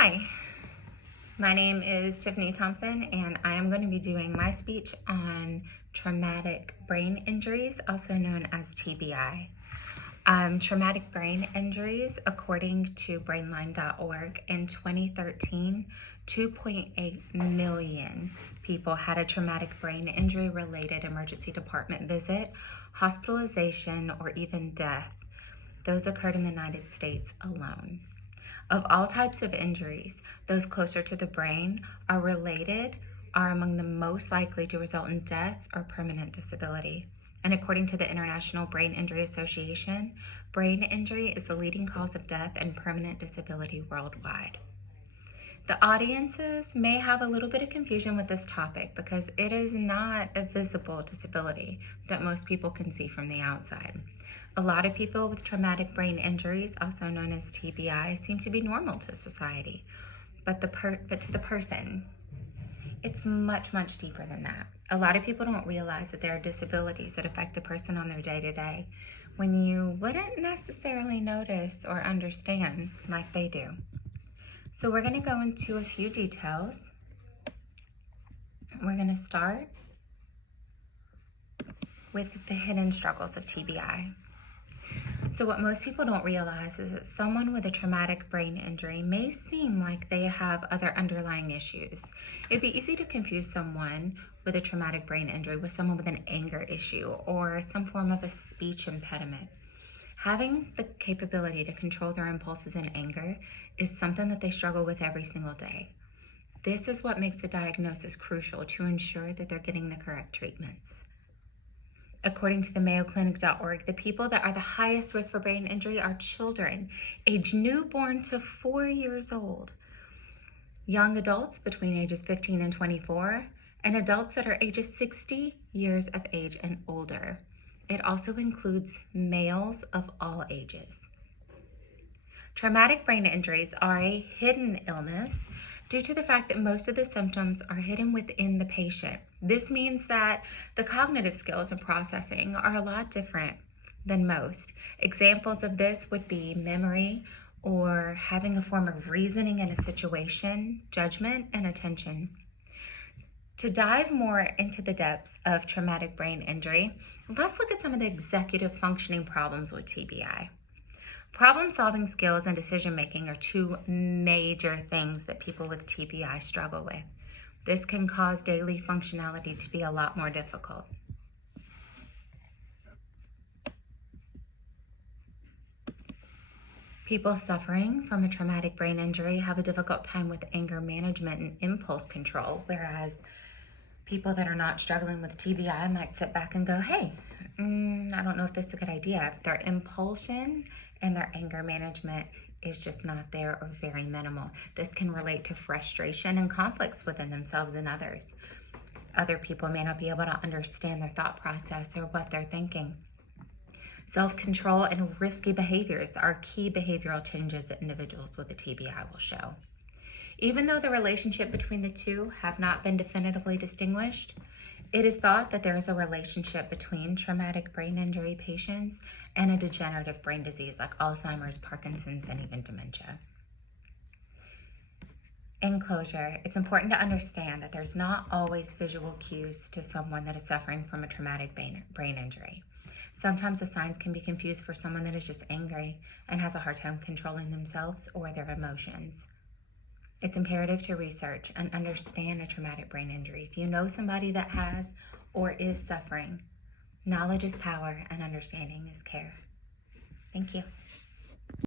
Hi, my name is Tiffany Thompson, and I am going to be doing my speech on traumatic brain injuries, also known as TBI. Traumatic brain injuries, according to Brainline.org, in 2013, 2.8 million people had a traumatic brain injury related emergency department visit, hospitalization, or even death. Those occurred in the United States alone. Of all types of injuries, those closer to the brain are among the most likely to result in death or permanent disability. And according to the International Brain Injury Association, brain injury is the leading cause of death and permanent disability worldwide. The audiences may have a little bit of confusion with this topic because it is not a visible disability that most people can see from the outside. A lot of people with traumatic brain injuries, also known as TBI, seem to be normal to society, but to the person, it's much, much deeper than that. A lot of people don't realize that there are disabilities that affect a person on their day-to-day when you wouldn't necessarily notice or understand like they do. So we're going to go into a few details. We're going to start with the hidden struggles of TBI. So what most people don't realize is that someone with a traumatic brain injury may seem like they have other underlying issues. It'd be easy to confuse someone with a traumatic brain injury with someone with an anger issue or some form of a speech impediment. Having the capability to control their impulses and anger is something that they struggle with every single day. This is what makes the diagnosis crucial to ensure that they're getting the correct treatments. According to the MayoClinic.org, the people that are the highest risk for brain injury are children, aged newborn to 4 years old, young adults between ages 15 and 24, and adults that are ages 60 years of age and older. It also includes males of all ages. Traumatic brain injuries are a hidden illness due to the fact that most of the symptoms are hidden within the patient. This means that the cognitive skills and processing are a lot different than most. Examples of this would be memory or having a form of reasoning in a situation, judgment, and attention. To dive more into the depths of traumatic brain injury, let's look at some of the executive functioning problems with TBI. Problem-solving skills and decision-making are two major things that people with TBI struggle with. This can cause daily functionality to be a lot more difficult. People suffering from a traumatic brain injury have a difficult time with anger management and impulse control, whereas people that are not struggling with TBI might sit back and go, hey, I don't know if this is a good idea. Their impulsion and their anger management is just not there or very minimal. This can relate to frustration and conflicts within themselves and others. Other people may not be able to understand their thought process or what they're thinking. Self-control and risky behaviors are key behavioral changes that individuals with a TBI will show. Even though the relationship between the two have not been definitively distinguished, it is thought that there is a relationship between traumatic brain injury patients and a degenerative brain disease like Alzheimer's, Parkinson's, and even dementia. In closure, it's important to understand that there's not always visual cues to someone that is suffering from a traumatic brain injury. Sometimes the signs can be confused for someone that is just angry and has a hard time controlling themselves or their emotions. It's imperative to research and understand a traumatic brain injury. If you know somebody that has or is suffering, knowledge is power and understanding is care. Thank you.